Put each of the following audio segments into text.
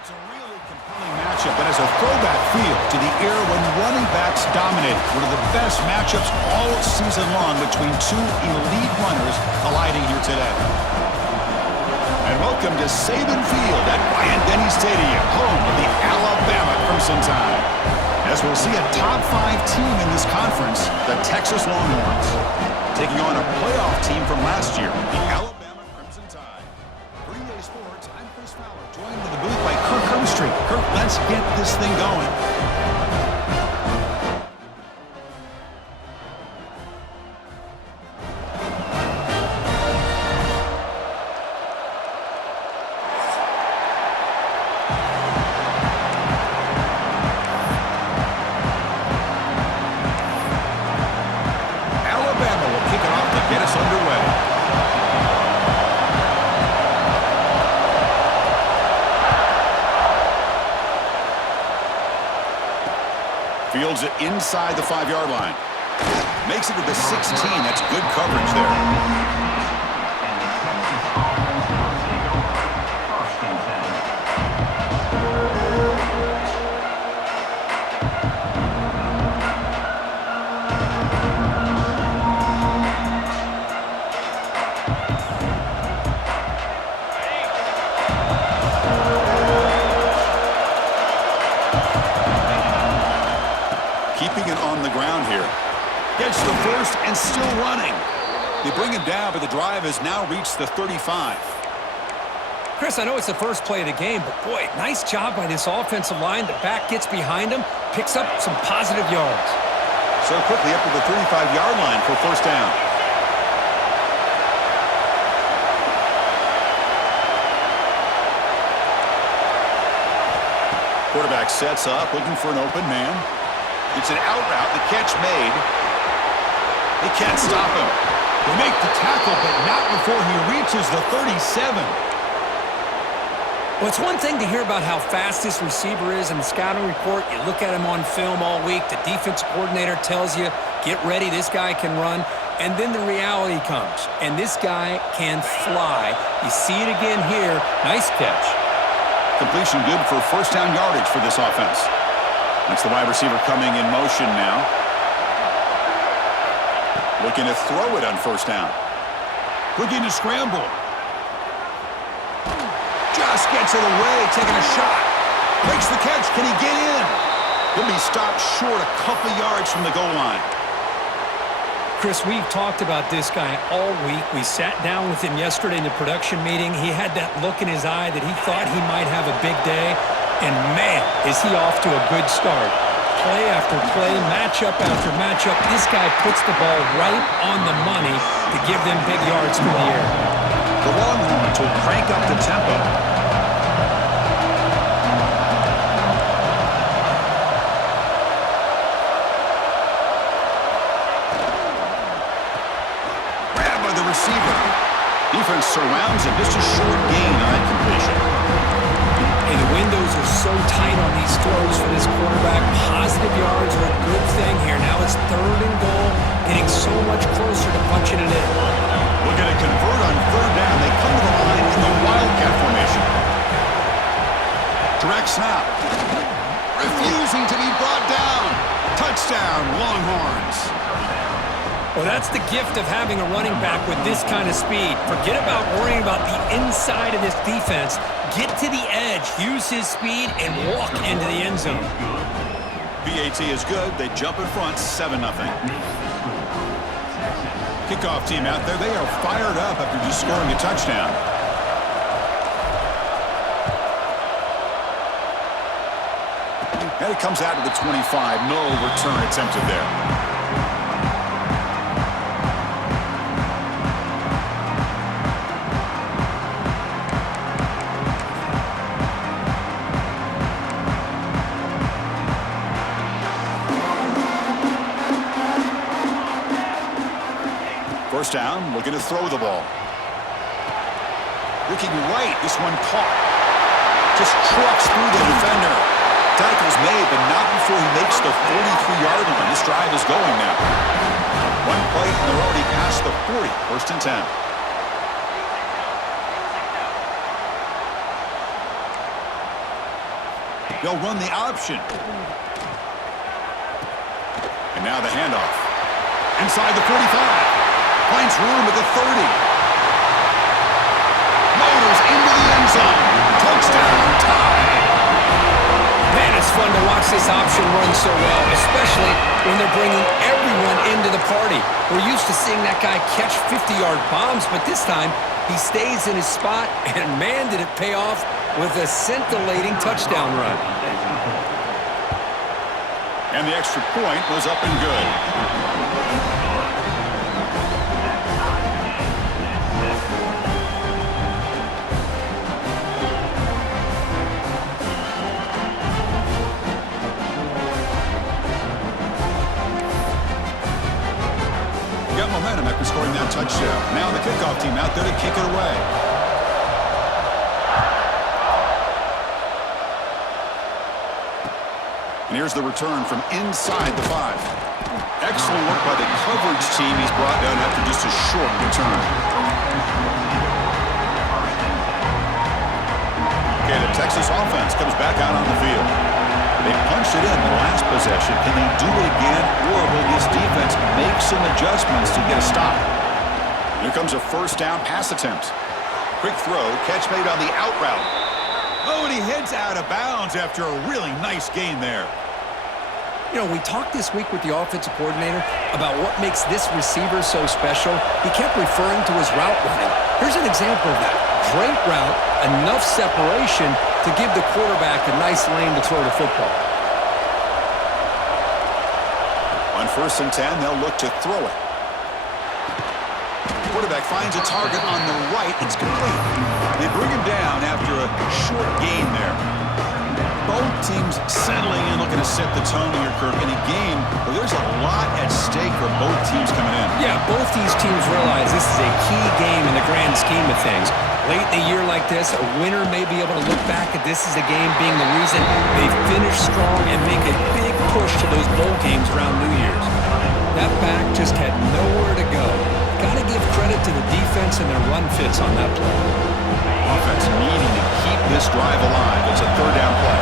It's a really compelling matchup that has a throwback feel to the era when running backs dominated. One of the best matchups all season long between two elite runners colliding here today. And welcome to Saban Field at Bryant-Denny Stadium, home of the Alabama Crimson Tide. As we'll see a top 5 team in this conference, the Texas Longhorns, taking on a playoff team from last year, the Alabama Crimson Tide. For EA Sports, I'm Chris Fowler, joined in the booth by Kirk Hermstreet. Kirk, let's get this thing going. Fields it inside the 5-yard line. Makes it to the 16. That's good coverage there. Keeping it on the ground here. Gets the first and still running. They bring him down, but the drive has now reached the 35. Chris, I know it's the first play of the game, but boy, nice job by this offensive line. The back gets behind him, picks up some positive yards. So quickly up to the 35-yard line for first down. Quarterback sets up, looking for an open man. It's an out route, the catch made. They can't stop him. They make the tackle, but not before he reaches the 37. Well, it's one thing to hear about how fast this receiver is in the scouting report. You look at him on film all week. The defense coordinator tells you, get ready, this guy can run. And then the reality comes, and this guy can fly. You see it again here. Nice catch. Completion good for first down yardage for this offense. That's the wide receiver coming in motion now. Looking to throw it on first down. Looking to scramble. Just gets it away, taking a shot. Makes the catch. Can he get in? He'll be stopped short a couple yards from the goal line. Chris, we've talked about this guy all week. We sat down with him yesterday in the production meeting. He had that look in his eye that he thought he might have a big day. And man, is he off to a good start. Play after play, matchup after matchup. This guy puts the ball right on the money to give them big yards through the air. The Longhorns will crank up the tempo. Grabbed by the receiver. Defense surrounds him. Just a short gain on that completion. Hey, the windows are so tight on these throws for this quarterback. Positive yards are a good thing here. Now it's 3rd and goal, getting so much closer to punching it in. Looking to convert on 3rd down. They come to the line in the wildcat formation. Direct snap. Refusing to be brought down. Touchdown, Longhorns. Well, that's the gift of having a running back with this kind of speed. Forget about worrying about the inside of this defense. Get to the edge, use his speed, and walk into the end zone. BAT is good. They jump in front, 7-0. Kickoff team out there. They are fired up after just scoring a touchdown. And it comes out to the 25. No return attempted there. First down, looking to throw the ball. Looking right, this one caught. Just trucks through the defender. Tackle's made, but not before he makes the 43-yard line. This drive is going now. One play, and they're already past the 40. 1st and 10. They'll run the option. And now the handoff. Inside the 45. Finds room at the 30. Motors into the end zone. Touchdown, tie. Man, it's fun to watch this option run so well, especially when they're bringing everyone into the party. We're used to seeing that guy catch 50-yard bombs, but this time he stays in his spot, and man, did it pay off with a scintillating touchdown run. And the extra point was up and good. Got momentum after scoring that touchdown. Now the kickoff team out there to kick it away. And here's the return from inside the 5. Excellent work by the coverage team. He's brought down after just a short return. Okay, the Texas offense comes back out on the field. They punched it in the last possession. Can they do it again, or will this defense make some adjustments to get a stop? Here comes a first down pass attempt. Quick throw, catch made on the out route. Oh, and he heads out of bounds after a really nice gain there. You know, we talked this week with the offensive coordinator about what makes this receiver so special. He kept referring to his route running. Here's an example of that. Great route, enough separation to give the quarterback a nice lane to throw the football. On 1st and 10, they'll look to throw it. Quarterback finds a target on the right. It's complete. They bring him down after a short gain there. Both teams settling in, looking to set the tone here, Kirk, in a game where there's a lot at stake for both teams coming in. Yeah, both these teams realize this is a key game in the grand scheme of things. Late in a year like this, a winner may be able to look back at this as a game being the reason they finish strong and make a big push to those bowl games around New Year's. That back just had nowhere to go. Got to give credit to the defense and their run fits on that play. Offense needing to keep this drive alive. It's a 3rd down play.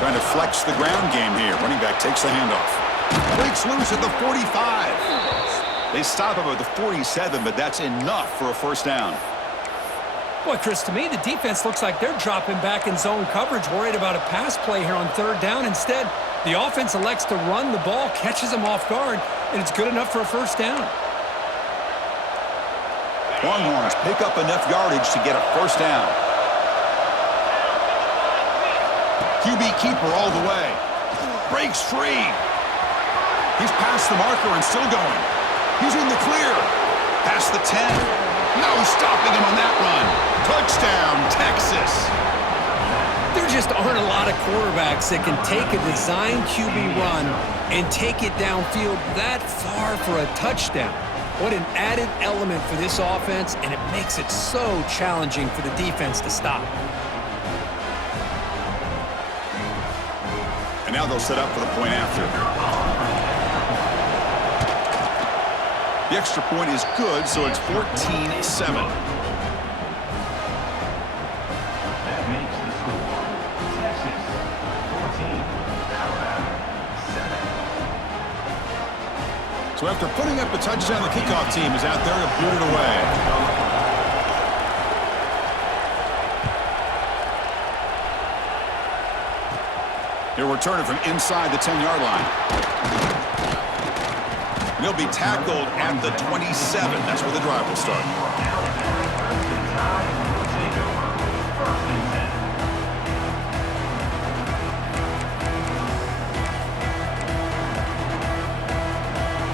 Trying to flex the ground game here. Running back takes the handoff. Breaks loose at the 45. They stop him at the 47, but that's enough for a first down. Boy, Chris, to me, the defense looks like they're dropping back in zone coverage, worried about a pass play here on 3rd down. Instead, the offense elects to run the ball, catches them off guard, and it's good enough for a first down. Longhorns pick up enough yardage to get a first down. QB keeper all the way. Breaks free. He's past the marker and still going. He's in the clear. Past the 10. No stopping him on that run. Touchdown, Texas. There just aren't a lot of quarterbacks that can take a design QB run and take it downfield that far for a touchdown. What an added element for this offense, and it makes it so challenging for the defense to stop. And now they'll set up for the point after. The extra point is good, so it's 14-7. So after putting up a touchdown, the kickoff team is out there to boot it away. He'll return it from inside the 10-yard line. And he'll be tackled at the 27. That's where the drive will start.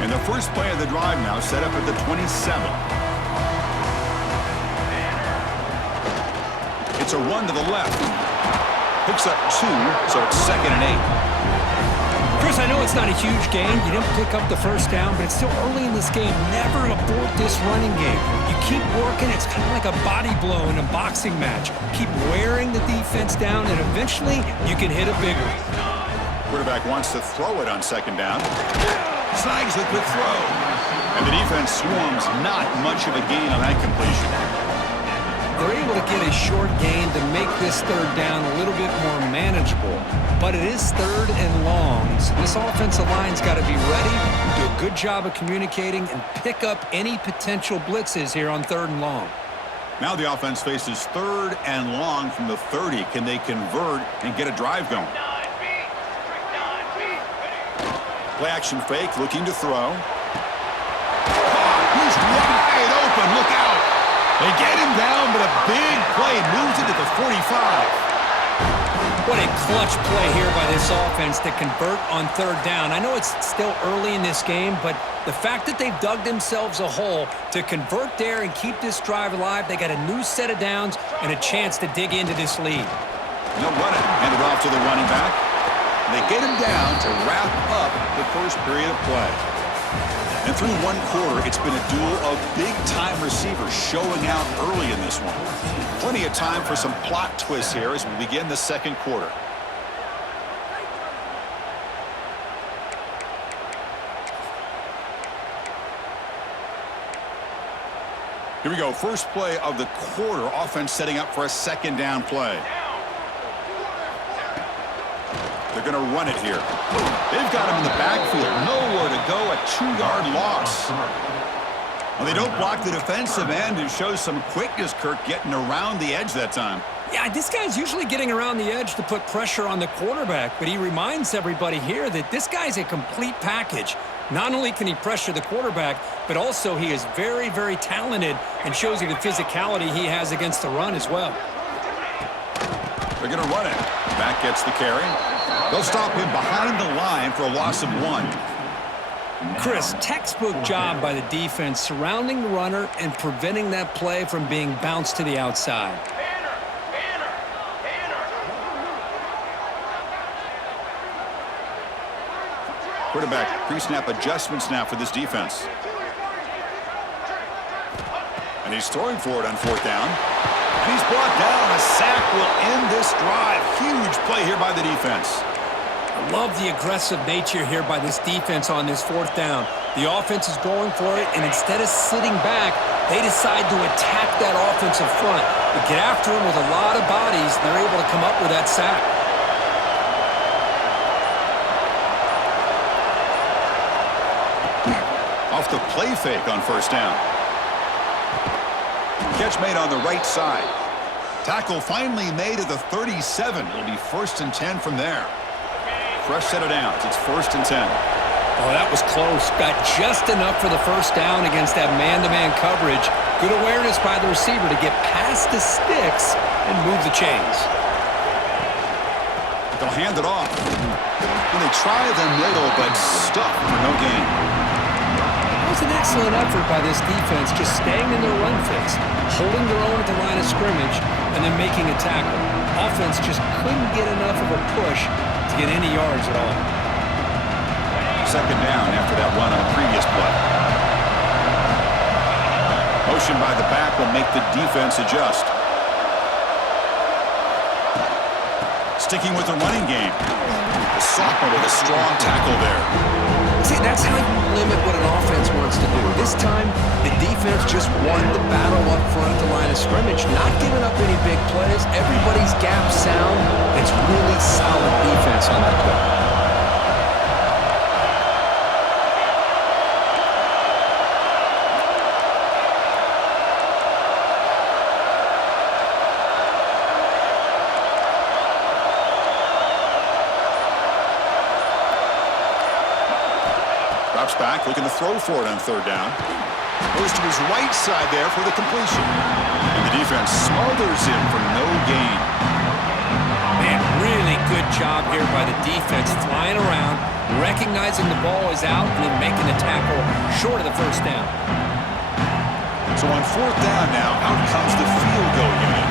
And the first play of the drive now set up at the 27. It's a run to the left. Picks up 2, so it's 2nd and 8. Chris, I know it's not a huge gain. You didn't pick up the first down, but it's still early in this game. Never abort this running game. You keep working. It's kind of like a body blow in a boxing match. Keep wearing the defense down, and eventually you can hit a big one. Quarterback wants to throw it on 2nd down. Snags the quick throw. And the defense swarms not much of a gain on that completion. they're able to get a short gain to make this third down a little bit more manageable. But it is third and long, so this offensive line's got to be ready, do a good job of communicating, and pick up any potential blitzes here on third and long. Now the offense faces third and long from the 30. Can they convert and get a drive going? Play action fake, looking to throw. He's wide open. Look out. They get him down, but a big play moves it to the 45. What a clutch play here by this offense to convert on third down. I know it's still early in this game, but the fact that they've dug themselves a hole to convert there and keep this drive alive, they got a new set of downs and a chance to dig into this lead. No running. Hand it off to the running back. They get him down to wrap up the first period of play. And through one quarter, it's been a duel of big-time receivers showing out early in this one. Plenty of time for some plot twists here as we begin the second quarter. Here we go. First play of the quarter. Offense setting up for a second down play. They're going to run it here. They've got him in the backfield. Nowhere to go. A 2-yard loss. Well, they don't block the defensive end and show some quickness, Kirk, getting around the edge that time. Yeah, this guy's usually getting around the edge to put pressure on the quarterback, but he reminds everybody here that this guy's a complete package. Not only can he pressure the quarterback, but also he is very, very talented and shows you the physicality he has against the run as well. They're going to run it. Back gets the carry. They'll stop him behind the line for a loss of 1. Chris, textbook job by the defense surrounding the runner and preventing that play from being bounced to the outside. Quarterback pre-snap adjustments now for this defense. And he's throwing for it on fourth down. And he's brought down. A sack will end this drive. Huge play here by the defense. I love the aggressive nature here by this defense on this fourth down. The offense is going for it, and instead of sitting back, they decide to attack that offensive front. They get after him with a lot of bodies, and they're able to come up with that sack. Off the play fake on first down. Catch made on the right side. Tackle finally made at the 37. It'll be 1st and 10 from there. Fresh set of downs. It's 1st and 10. Oh, that was close. Got just enough for the first down against that man-to-man coverage. Good awareness by the receiver to get past the sticks and move the chains. They'll hand it off. And they try the middle, but stuck for no gain. That was an excellent effort by this defense, just staying in their run fix, holding their own at the line of scrimmage, and then making a tackle. Offense just couldn't get enough of a push to get any yards at all. Second down after that run on the previous play. Motion by the back will make the defense adjust. Sticking with the running game. The sophomore with a strong tackle there. See, that's how you limit what an offense wants to do. This time, the defense just won the battle up front at the line of scrimmage, not giving up any big plays. Everybody's gap sound. It's really solid defense on that play. Drops back, looking to throw for it on third down. Goes to his right side there for the completion. And the defense smothers him for no gain. Man, really good job here by the defense, flying around, recognizing the ball is out, and then making the tackle short of the first down. So on fourth down now, out comes the field goal unit.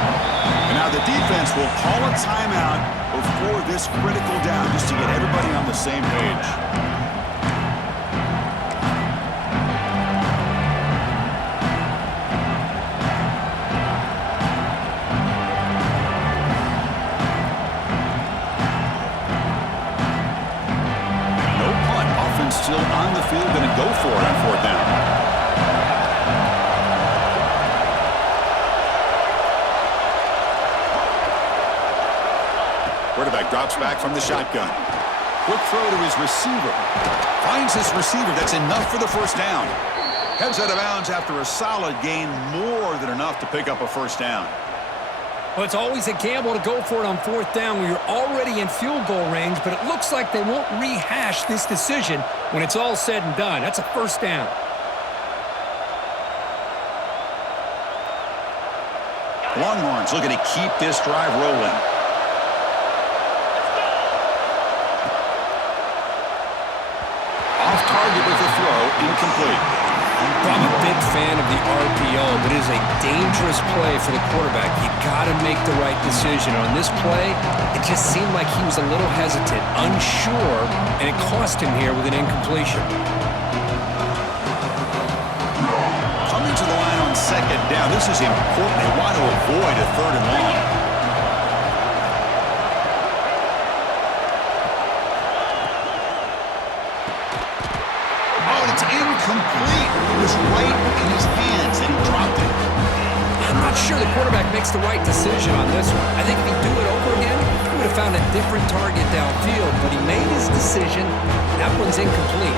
And now the defense will call a timeout before this critical down just to get everybody on the same page. Still on the field, going to go for it on fourth down. Quarterback drops back from the shotgun. Quick throw to his receiver. Finds his receiver. That's enough for the first down. Heads out of bounds after a solid gain, more than enough to pick up a first down. Well, it's always a gamble to go for it on fourth down when you're already in field goal range, but it looks like they won't rehash this decision when it's all said and done. That's a first down. Longhorns looking to keep this drive rolling. Off target with the throw, incomplete. I'm a big fan of the RPO, but it is a dangerous play for the quarterback. You got to make the right decision. On this play, it just seemed like he was a little hesitant, unsure, and it cost him here with an incompletion. Coming to the line on second down. This is important. They want to avoid a third and long. Oh, it's incomplete. It was right in his hands, and he dropped it. I'm not sure the quarterback makes the right decision on this one. I think if he'd do it over again, he would have found a different target downfield, but he made his decision. That one's incomplete.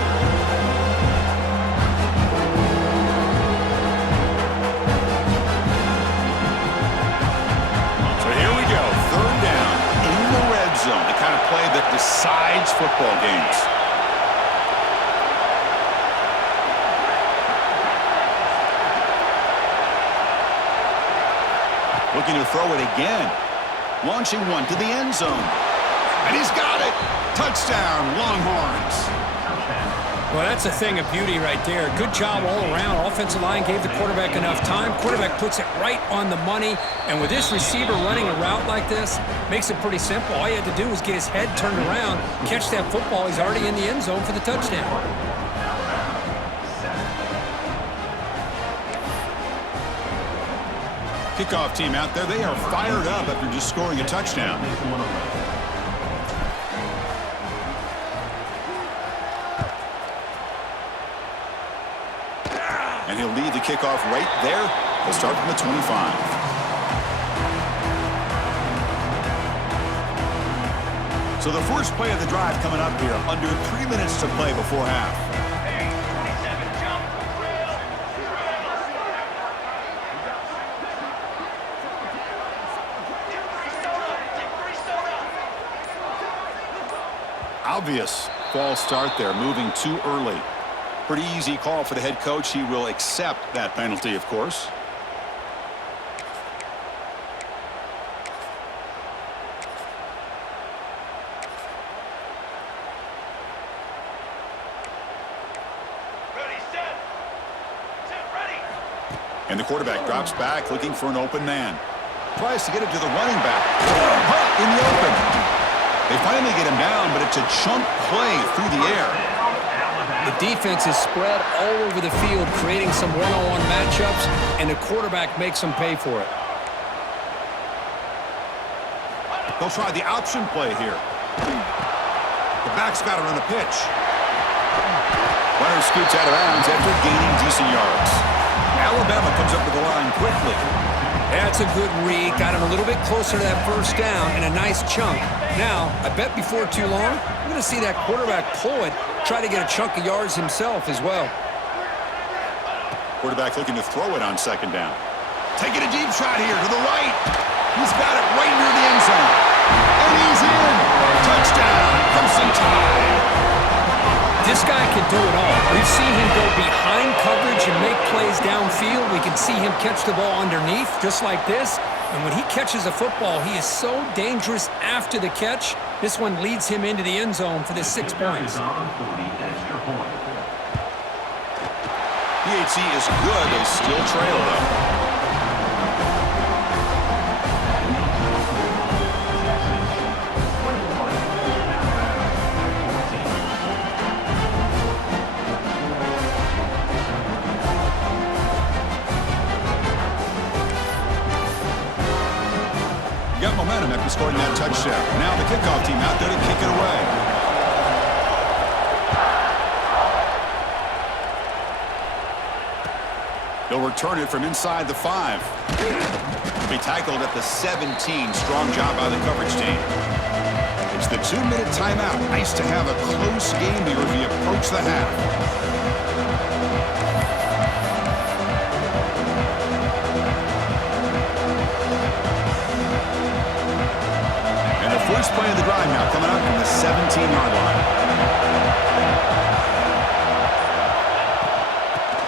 So here we go, third down in the red zone, the kind of play that decides football games. Looking to throw it again. Launching one to the end zone. And he's got it. Touchdown, Longhorns. Well, that's a thing of beauty right there. Good job all around. Offensive line gave the quarterback enough time. Quarterback puts it right on the money. And with this receiver running a route like this, makes it pretty simple. All you had to do was get his head turned around, catch that football. He's already in the end zone for the touchdown. Kickoff team out there, they are fired up after just scoring a touchdown. And he'll lead the kickoff right there. They'll start from the 25. So the first play of the drive coming up here, under 3 minutes to play before half. Obvious false start there, moving too early. Pretty easy call for the head coach. He will accept that penalty, of course. Ready, set, ready. And the quarterback drops back, looking for an open man. Tries to get it to the running back. Hut in the open. They finally get him down, but it's a chunk play through the air. The defense is spread all over the field, creating some one-on-one matchups, and the quarterback makes them pay for it. They'll try the option play here. The back's got to run a pitch. Runner scoots out of bounds after gaining decent yards. Alabama comes up to the line quickly. That's a good read. Got him a little bit closer to that first down and a nice chunk. Now, I bet before too long, we're going to see that quarterback pull it, try to get a chunk of yards himself as well. Quarterback looking to throw it on second down. Taking a deep shot here to the right. He's got it right near the end zone. And he's in. Touchdown, Crimson Tide. This guy can do it all. We've seen him go behind coverage and make plays downfield. We can see him catch the ball underneath, just like this. And when he catches a football, he is so dangerous after the catch. This one leads him into the end zone for the 6 points. PHC is good. They still trail, though. Got momentum after scoring that touchdown. Now the kickoff team out there to kick it away. They'll return it from inside the 5. Be tackled at the 17. Strong job by the coverage team. takes the 2-minute timeout. Nice to have a close game here as we approach the half. And the first play of the drive now coming up from the 17-yard line.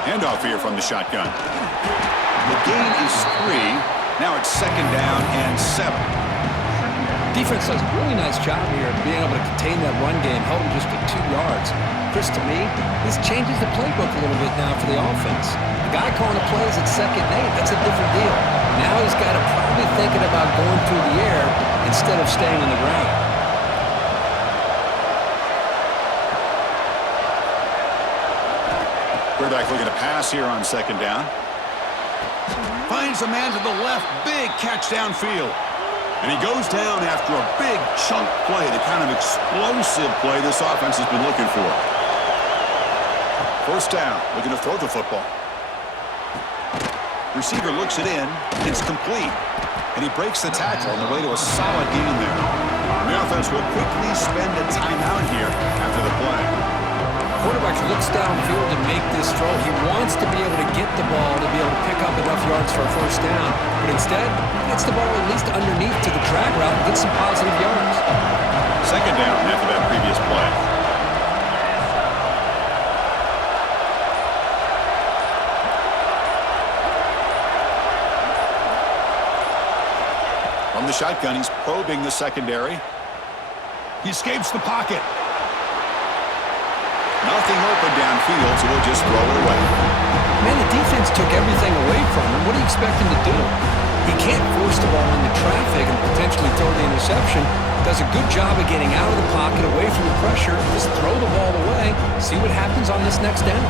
Handoff here from the shotgun. The gain is 3. Now it's 2nd down and 7. Defense does a really nice job here of being able to contain that run game, held him just to 2 yards. Chris, to me, this changes the playbook a little bit now for the offense. The guy calling the plays at 2nd and 8, that's a different deal. Now he's got to probably thinking about going through the air instead of staying on the ground. Quarterback looking to pass here on 2nd down. Finds a man to the left. Big catch downfield. And he goes down after a big chunk play, the kind of explosive play this offense has been looking for. 1st down, looking to throw the football. Receiver looks it in. It's complete. And he breaks the tackle on the way to a solid gain there. And the offense will quickly spend a timeout here after the play. Quarterback looks downfield to make this throw. He wants to be able to get the ball to be able to pick up enough yards for a 1st down. But instead, he gets the ball at least underneath to the drag route and gets some positive yards. 2nd down after that previous play. From the shotgun, he's probing the secondary. He escapes the pocket. Nothing open downfield, so he'll just throw it away. Man, the defense took everything away from him. What do you expect him to do? He can't force the ball into traffic and potentially throw the interception. Does a good job of getting out of the pocket, away from the pressure. Just throw the ball away. See what happens on this next down.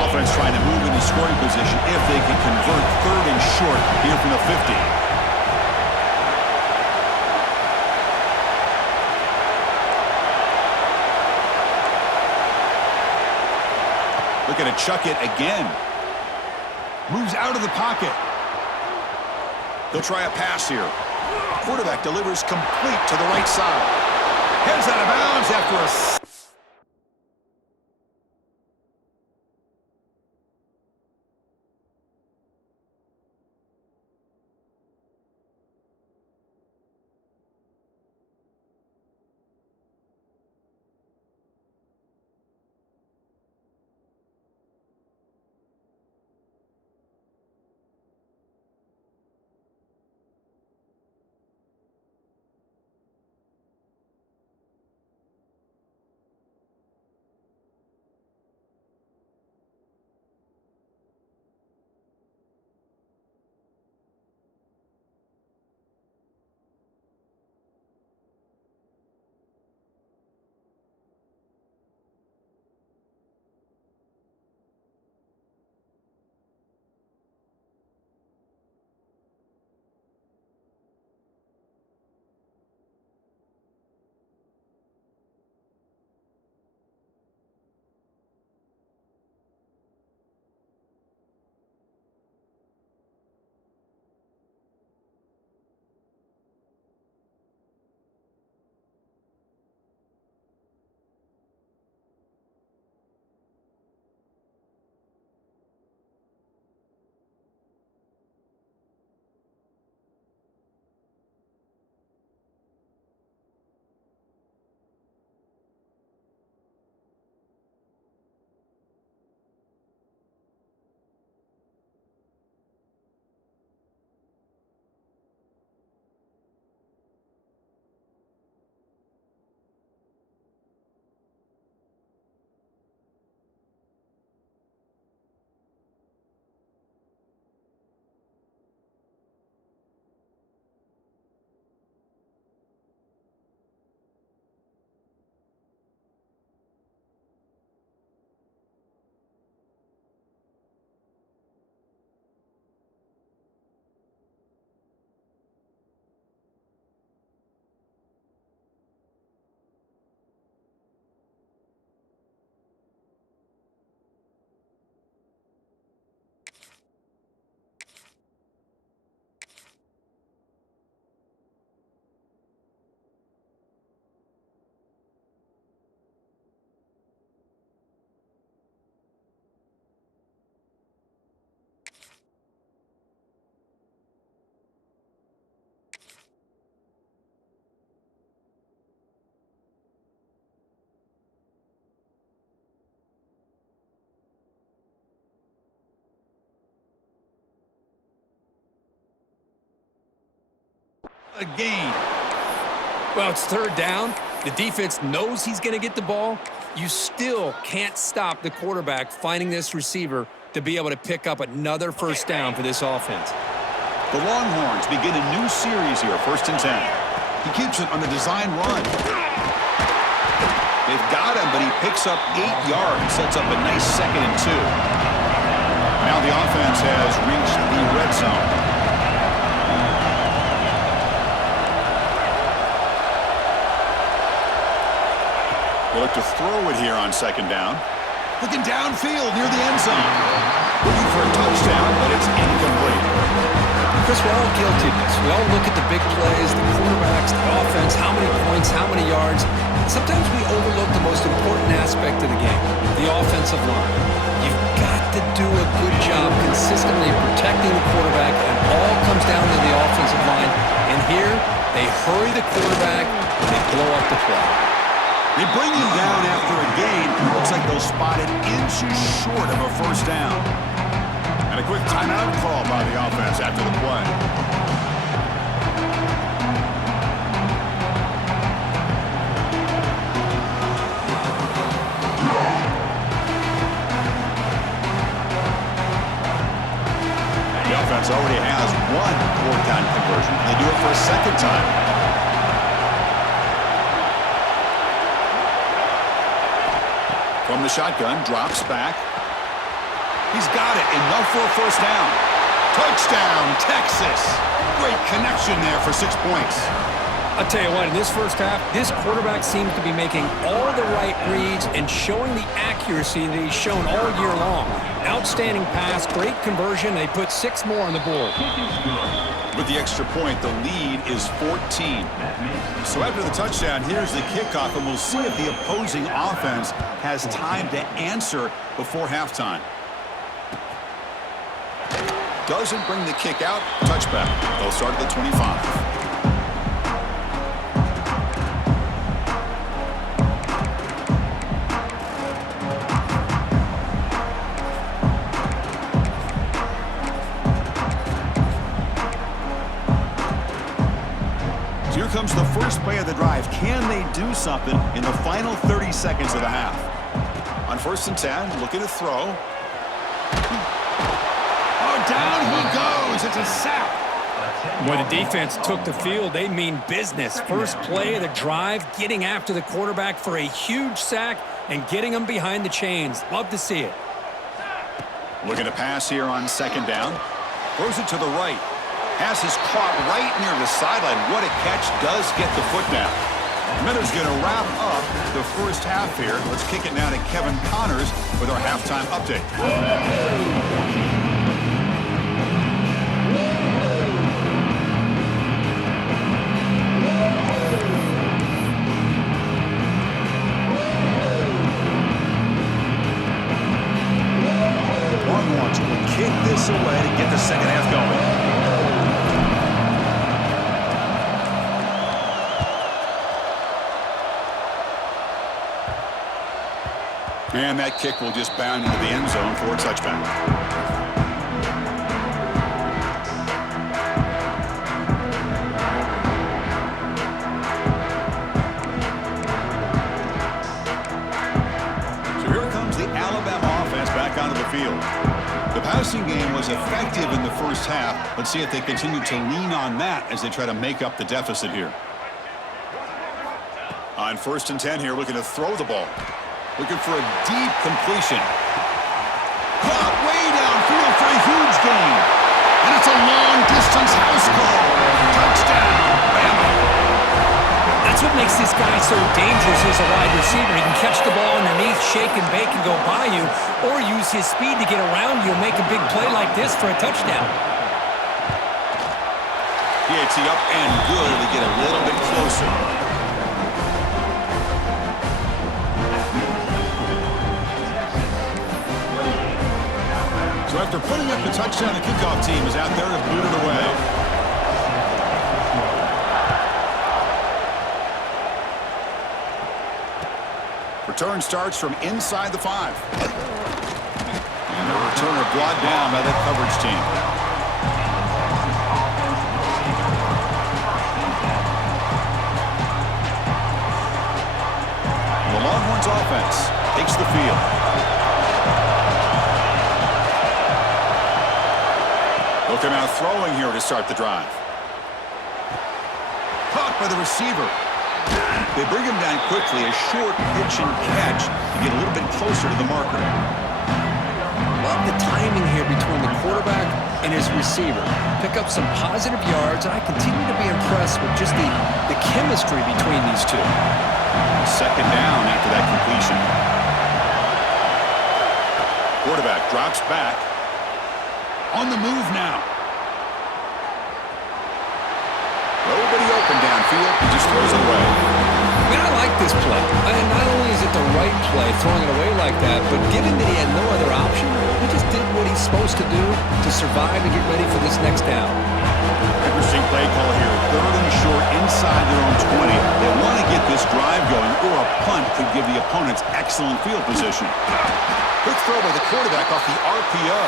Offense trying to move into scoring position if they can convert 3rd and short here from the 50. Looking to chuck it again. Moves out of the pocket. They'll try a pass here. Quarterback delivers complete to the right side. Heads out of bounds after a... A gain. Well, it's third down. The defense knows he's going to get the ball. You still can't stop the quarterback finding this receiver to be able to pick up another first down for this offense. The Longhorns begin a new series here, 1st and 10. He keeps it on the design run. They've got him, but he picks up 8 yards, sets up a nice 2nd and 2. Now the offense has reached the red zone. They look to throw it here on 2nd down. Looking downfield near the end zone. Looking for a touchdown, but it's incomplete. Because we're all guilty of this. We all look at the big plays, the quarterbacks, the offense, how many points, how many yards. Sometimes we overlook the most important aspect of the game, the offensive line. You've got to do a good job consistently protecting the quarterback, and all comes down to the offensive line. And here, they hurry the quarterback, and they blow up the play. They bring him down after a gain. Looks like they'll spot it inches short of a first down. And a quick timeout call by the offense after the play. The offense already has one fourth-down conversion. They do it for a 2nd time. From the shotgun, drops back. He's got it, enough for a first down. Touchdown, Texas. Great connection there for 6 points. I'll tell you what, in this first half, this quarterback seems to be making all the right reads and showing the accuracy that he's shown all year long. Outstanding pass, great conversion. They put 6 more on the board. With the extra point, the lead is 14. So after the touchdown, here's the kickoff, and we'll see if the opposing offense has time to answer before halftime. Doesn't bring the kick out. Touchback. They'll start at the 25. Here comes the first play of the drive. Can they do something in the final 30 seconds of the half? On 1st and 10, looking to throw. Oh, down he goes. It's a sack. When the defense took the field, they mean business. First play of the drive, getting after the quarterback for a huge sack and getting him behind the chains. Love to see it. Looking to pass here on 2nd down. Throws it to the right. Pass is caught right near the sideline. What a catch. Does get the foot down. Miller's going to wrap up the first half here. Let's kick it now to Kevin Connors with our halftime update. Longhorns will kick this away to get the second half going. And that kick will just bound into the end zone for a touchback. So here comes the Alabama offense back onto the field. The passing game was effective in the first half. Let's see if they continue to lean on that as they try to make up the deficit here. On 1st and 10 here, looking to throw the ball. Looking for a deep completion. Caught way downfield for a huge gain. And it's a long-distance house call. Touchdown, Bama. That's what makes this guy so dangerous as a wide receiver. He can catch the ball underneath, shake and bake and go by you, or use his speed to get around you and make a big play like this for a touchdown. PAT up and good to get a little bit closer. So after putting up the touchdown, the kickoff team is out there to boot it away. Return starts from inside the 5. And the returner brought down by that coverage team. throwing here to start the drive. Caught by the receiver. They bring him down quickly, a short pitch and catch to get a little bit closer to the marker. Love the timing here between the quarterback and his receiver. Pick up some positive yards, and I continue to be impressed with just the chemistry between these two. Second down after that completion. Quarterback drops back. On the move now. Nobody open downfield. He just throws it away. Man, I like this play. And not only is it the right play, throwing it away like that, but given that he had no other option, he just did what he's supposed to do to survive and get ready for this next down. Interesting play call here. Third and short inside their own 20. They want to get this drive going, or a punt could give the opponents excellent field position. Quick throw by the quarterback off the RPO.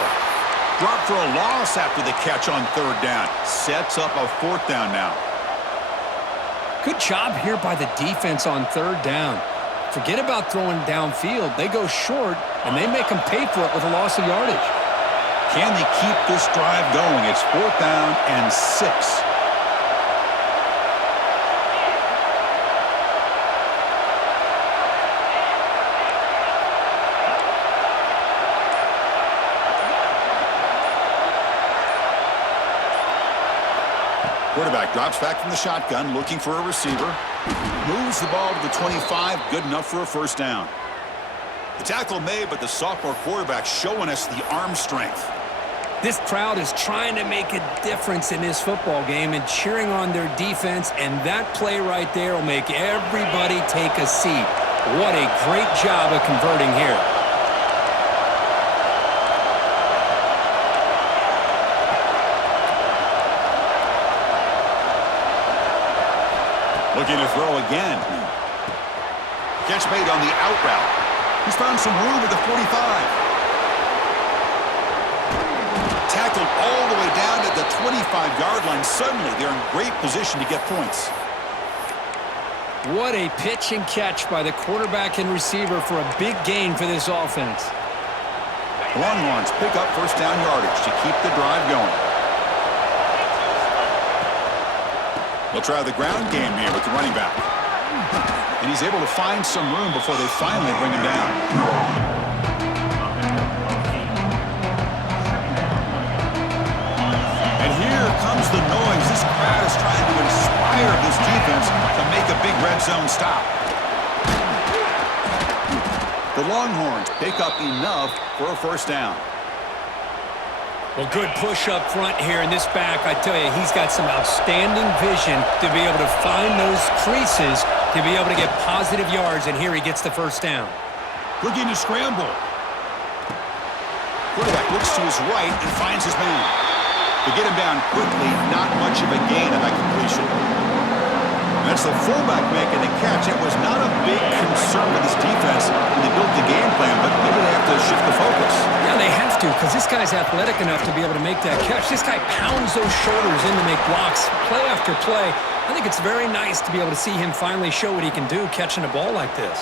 Drop for a loss after the catch on third down. Sets up a fourth down now. Good job here by the defense on third down. Forget about throwing downfield. They go short, and they make them pay for it with a loss of yardage. Can they keep this drive going? It's fourth down and 6. Quarterback drops back from the shotgun, looking for a receiver. Moves the ball to the 25, good enough for a first down. The tackle made, but the sophomore quarterback showing us the arm strength. This crowd is trying to make a difference in this football game and cheering on their defense, and that play right there will make everybody take a seat. What a great job of converting here. Looking to throw again. Catch made on the out route. He's found some room at the 45. Tackled all the way down to the 25-yard line. Suddenly, they're in great position to get points. What a pitch and catch by the quarterback and receiver for a big gain for this offense. Longhorns pick up first down yardage to keep the drive going. They'll try the ground game here with the running back. And he's able to find some room before they finally bring him down. And here comes the noise. This crowd is trying to inspire this defense to make a big red zone stop. The Longhorns pick up enough for a first down. Well, good push up front here in this back. I tell you, he's got some outstanding vision to be able to find those creases, to be able to get positive yards, and here he gets the first down. Looking to scramble. Quarterback looks to his right and finds his man. To get him down quickly, not much of a gain on that completion. That's the fullback making the catch. It was not a big concern with this defense when they built the game plan, but maybe they have to shift the focus. Yeah, they have to, because this guy's athletic enough to be able to make that catch. This guy pounds those shoulders in to make blocks play after play. I think it's very nice to be able to see him finally show what he can do catching a ball like this.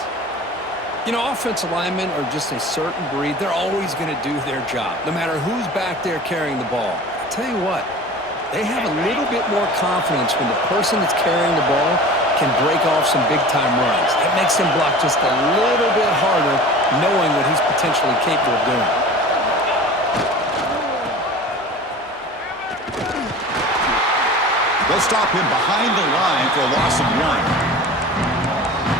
You know, offensive linemen are just a certain breed. They're always going to do their job, no matter who's back there carrying the ball. I tell you what, they have a little bit more confidence when the person that's carrying the ball can break off some big-time runs. That makes him block just a little bit harder, knowing what he's potentially capable of doing. They'll stop him behind the line for a loss of 1.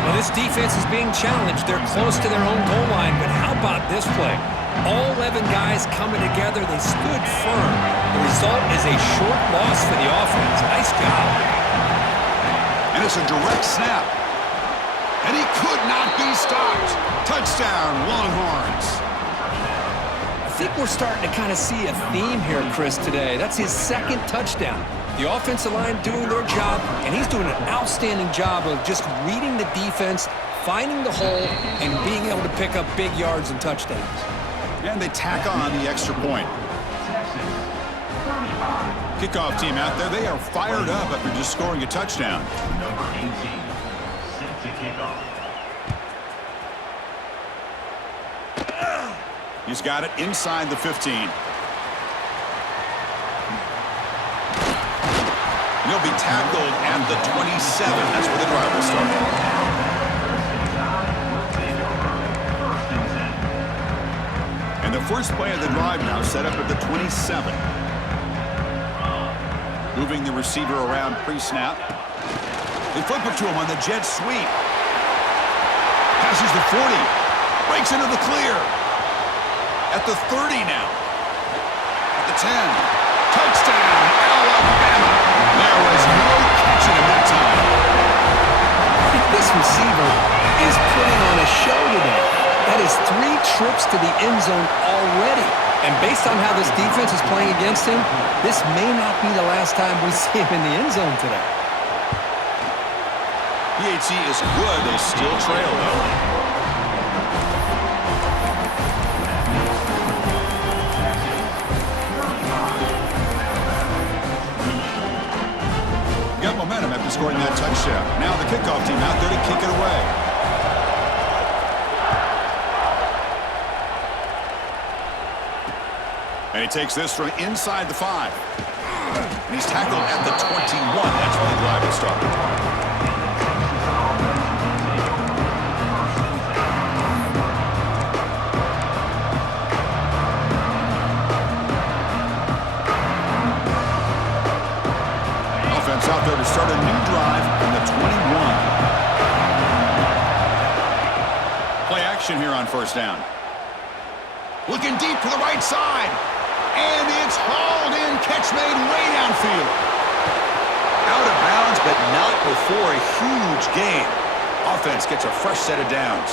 Well, this defense is being challenged. They're close to their own goal line, but how about this play? All 11 guys coming together. They stood firm. The result is a short loss for the offense. Nice job. And it's a direct snap. And he could not be stopped. Touchdown, Longhorns. I think we're starting to kind of see a theme here, Chris, today. That's his second touchdown. The offensive line doing their job, and he's doing an outstanding job of just reading the defense, finding the hole, and being able to pick up big yards and touchdowns. And they tack on the extra point. Kickoff team out there, they are fired up after just scoring a touchdown. Number 18, set to kick off. He's got it inside the 15. he'll be tackled at the 27. That's where the drive will start. And the first play of the drive now set up at the 27. Moving the receiver around pre-snap. They flip it to him on the jet sweep. Passes the 40. Breaks into the clear. At the 30 now. At the 10. Touchdown, Alabama. There was no catching him that time. This receiver is putting on a show today. That is 3 trips to the end zone already. And based on how this defense is playing against him, this may not be the last time we see him in the end zone today. PHC is good. They still trail, though. Got momentum after scoring that touchdown. Now the kickoff team out there to kick it away. And he takes this from inside the 5. And he's tackled at the 21. That's where the drive will start. Out there to start a new drive from the 21. Play action here on first down. Looking deep to the right side. And it's hauled in. Catch made way downfield. Out of bounds, but not before a huge gain. Offense gets a fresh set of downs.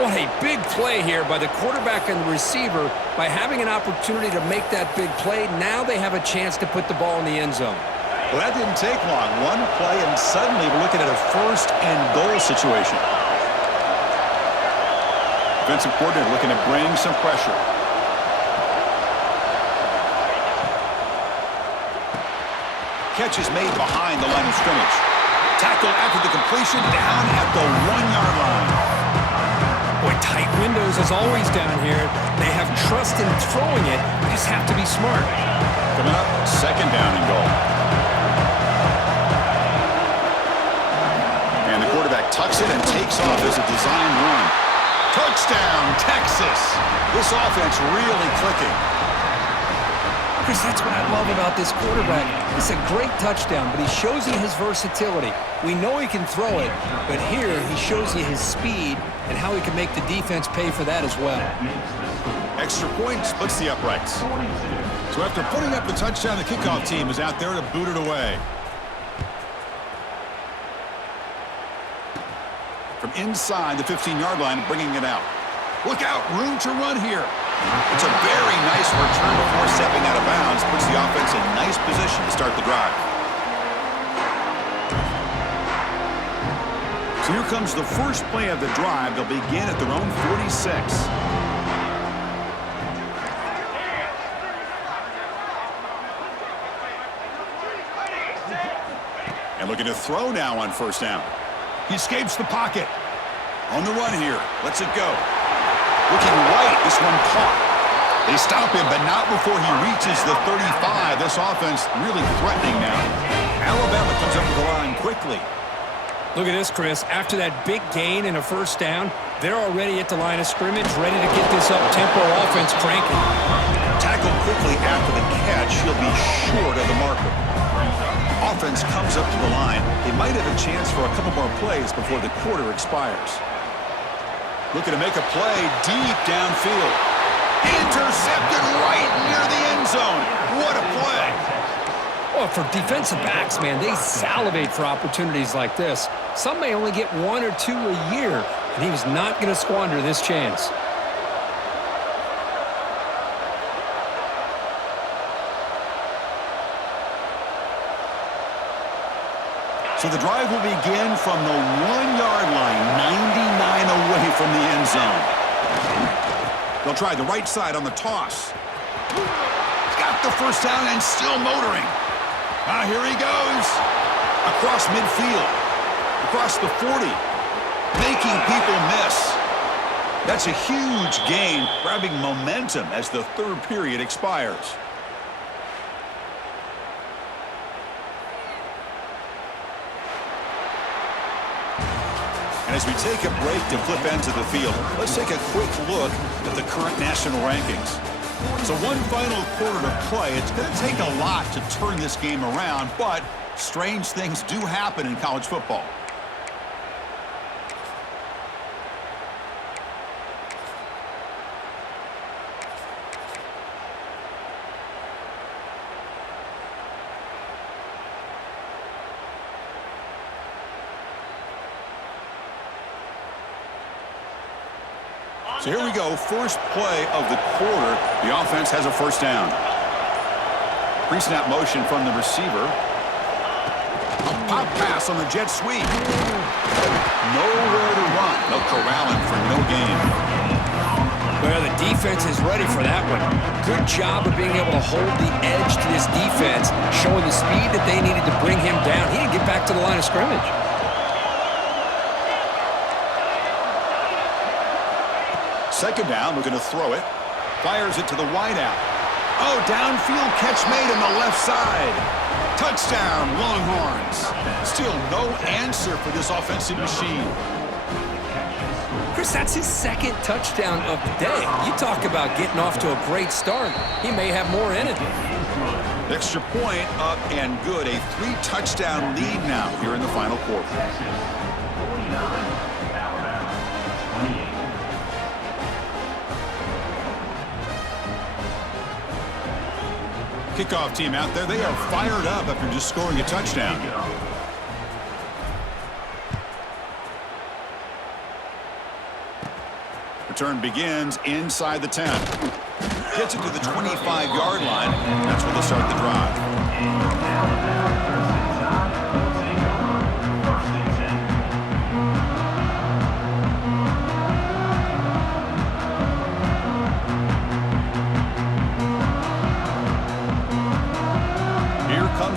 What a big play here by the quarterback and the receiver. By having an opportunity to make that big play, now they have a chance to put the ball in the end zone. Well, that didn't take long. One play, and suddenly we're looking at a first and goal situation. Defensive coordinator looking to bring some pressure. Catch is made behind the line of scrimmage. Tackle after the completion down at the 1-yard line. Boy, tight windows as always down here. They have trust in throwing it. They just have to be smart. Coming up, second down and goal. And the quarterback tucks it and takes off as a design run. Touchdown, Texas. This offense really clicking. Chris, that's what I love about this quarterback. It's a great touchdown, but he shows you his versatility. We know he can throw it, but here he shows you his speed and how he can make the defense pay for that as well. Extra point splits the uprights. So after putting up the touchdown, the kickoff team is out there to boot it away. From inside the 15-yard line, bringing it out. Look out, room to run here. It's a very nice return before stepping out of bounds. Puts the offense in nice position to start the drive. So here comes the first play of the drive. They'll begin at their own 46. And looking to throw now on first down. He escapes the pocket. On the run here. Lets it go. Looking right. This one caught. They stop him, but not before he reaches the 35. This offense really threatening now. Alabama comes up with the line quickly. Look at this, Chris. After that big gain and a first down, they're already at the line of scrimmage, ready to get this up-tempo offense cranking. Tackled quickly after the catch. He'll be short of the marker. Offense comes up to the line. They might have a chance for a couple more plays before the quarter expires. Looking to make a play deep downfield. Intercepted right near the end zone. What a play. Well, for defensive backs, man, they salivate for opportunities like this. Some may only get 1 or 2 a year, and he was not going to squander this chance. So the drive will begin from the 1-yard line, 99 away from the end zone. They'll try the right side on the toss. Got the first down and still motoring. Here he goes. Across midfield. Across the 40. Making people miss. That's a huge gain, grabbing momentum as the third period expires. And as we take a break to flip ends of the field, let's take a quick look at the current national rankings. So one final quarter to play. It's going to take a lot to turn this game around, but strange things do happen in college football. So here we go, first play of the quarter. The offense has a first down. Pre-snap motion from the receiver. A pop pass on the jet sweep. Nowhere to run. They'll corral him for no gain. Well, the defense is ready for that one. Good job of being able to hold the edge to this defense, showing the speed that they needed to bring him down. He didn't get back to the line of scrimmage. Second down, we're going to throw it. Fires it to the wideout. Oh, downfield catch made on the left side. Touchdown, Longhorns. Still no answer for this offensive machine. Chris, that's his second touchdown of the day. You talk about getting off to a great start. He may have more in it. Extra point up and good. A 3-touchdown lead now here in the final quarter. Kickoff team out there. They are fired up after just scoring a touchdown. Return begins inside the 10. Gets it to the 25-yard line. That's where they'll start the drive.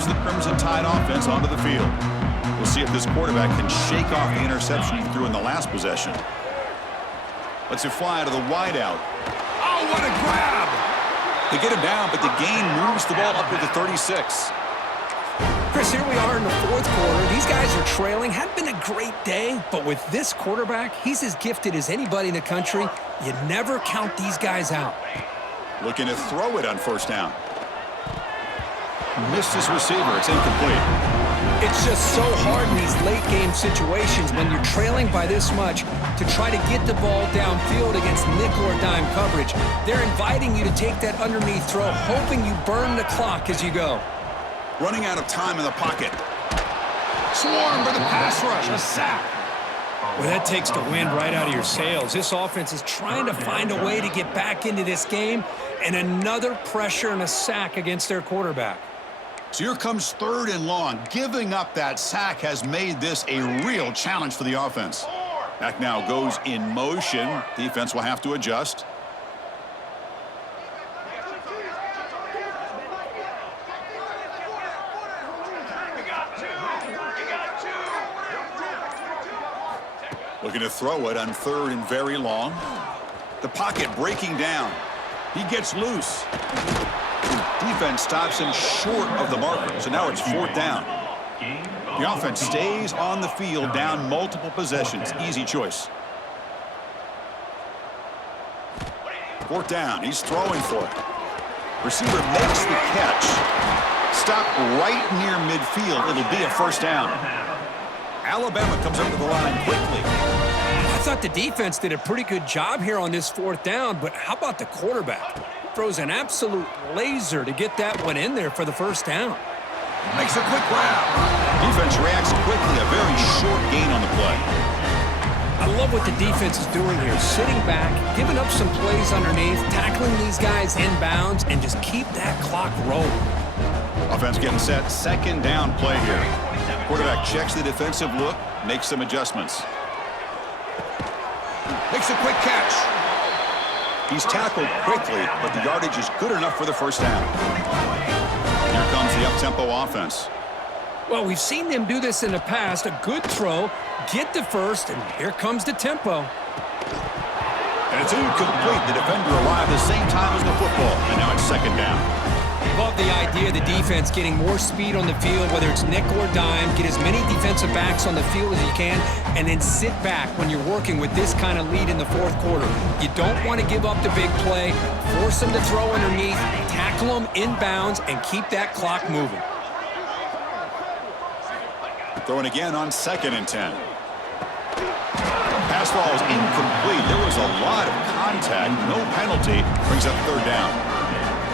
The Crimson Tide offense onto the field. We'll see if this quarterback can shake off the interception he threw in the last possession. Lets it fly to the wideout. Oh, what a grab! They get him down, but the gain moves the ball up to the 36. Chris, here we are in the fourth quarter. These guys are trailing. Hadn't been a great day, but with this quarterback, he's as gifted as anybody in the country. You never count these guys out. Looking to throw it on first down. Missed his receiver. It's incomplete. It's just so hard in these late-game situations when you're trailing by this much to try to get the ball downfield against nickel or dime coverage. They're inviting you to take that underneath throw, hoping you burn the clock as you go. Running out of time in the pocket. Swarmed by the pass rush. A sack. Well, that takes the wind right out of your sails. This offense is trying to find a way to get back into this game, and another pressure and a sack against their quarterback. So here comes third and long. Giving up that sack has made this a real challenge for the offense. Back now goes in motion. Defense will have to adjust. Looking to throw it on third and very long. The pocket breaking down. He gets loose. Defense stops him short of the marker, so now it's fourth down. The offense stays on the field, down multiple possessions. Easy choice. Fourth down. He's throwing for it. Receiver makes the catch. Stopped right near midfield. It'll be a first down. Alabama comes up to the line quickly. I thought the defense did a pretty good job here on this fourth down, but how about the quarterback? Throws an absolute laser to get that one in there for the first down. Makes a quick grab. Defense reacts quickly. A very short gain on the play. I love what the defense is doing here. Sitting back, giving up some plays underneath, tackling these guys inbounds, and just keep that clock rolling. Offense getting set. Second down play here. Quarterback checks the defensive look, makes some adjustments. Makes a quick catch. He's tackled quickly, but the yardage is good enough for the first down. Here comes the up-tempo offense. Well, we've seen them do this in the past. A good throw, get the first, and here comes the tempo. And it's incomplete. The defender arrived the same time as the football, and now it's second down. Love the idea of the defense getting more speed on the field, whether it's nickel or dime, get as many defensive backs on the field as you can, and then sit back when you're working with this kind of lead in the fourth quarter. You don't want to give up the big play, force them to throw underneath, tackle them inbounds, and keep that clock moving. Throwing again on 2nd and 10. Pass ball is incomplete. There was a lot of contact. No penalty. Brings up 3rd down.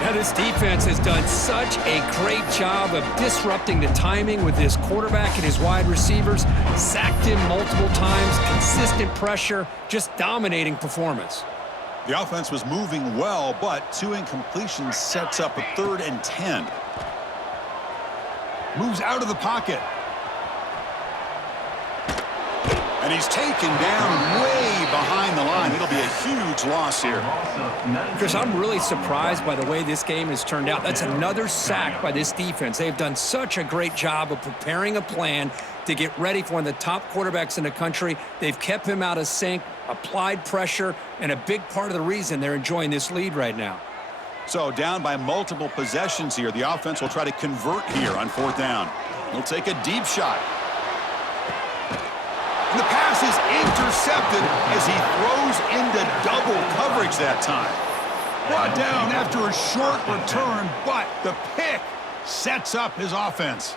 Now, this defense has done such a great job of disrupting the timing with this quarterback and his wide receivers. Sacked him multiple times, consistent pressure, just dominating performance. The offense was moving well, but 2 incompletions sets up a 3rd and 10. Moves out of the pocket. And he's taken down way behind the line. It'll be a huge loss here. Chris, I'm really surprised by the way this game has turned out. That's another sack by this defense. They've done such a great job of preparing a plan to get ready for one of the top quarterbacks in the country. They've kept him out of sync, applied pressure, and a big part of the reason they're enjoying this lead right now. So down by multiple possessions here. The offense will try to convert here on 4th down. He'll take a deep shot. And the pass is intercepted as he throws into double coverage that time. Brought down after a short return, but the pick sets up his offense.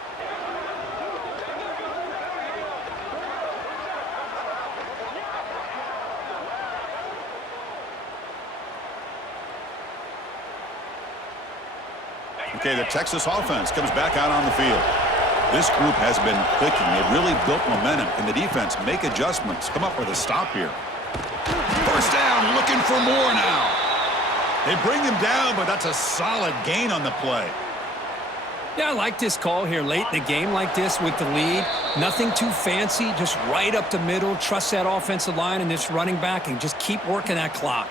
Okay, the Texas offense comes back out on the field. This group has been clicking. They've really built momentum. Can the defense make adjustments? Come up with a stop here. 1st down, looking for more now. They bring him down, but that's a solid gain on the play. Yeah, I like this call here late in the game like this with the lead. Nothing too fancy, just right up the middle. Trust that offensive line and this running back and just keep working that clock.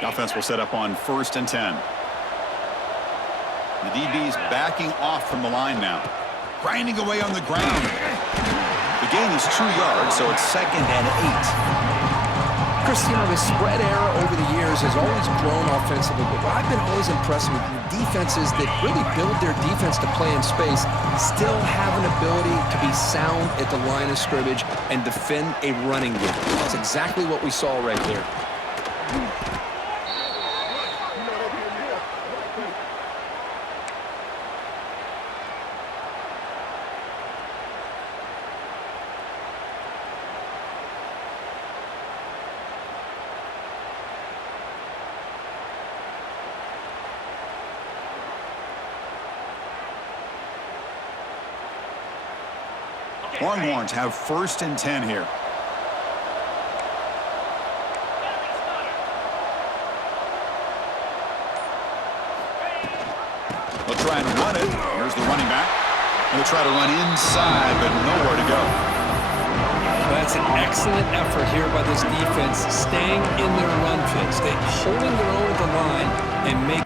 The offense will set up on 1st and 10. The DB's backing off from the line now. Grinding away on the ground. The gain is 2 yards, so it's 2nd and 8. Chris, you know, the spread era over the years has always grown offensively, but what I've been always impressed with the defenses that really build their defense to play in space still have an ability to be sound at the line of scrimmage and defend a running game. That's exactly what we saw right there. Longhorns have 1st and 10 here. They'll try and run it. Here's the running back. They'll try to run inside, but nowhere to go. That's an excellent effort here by this defense, staying in their run fits. They're holding their own at the line and make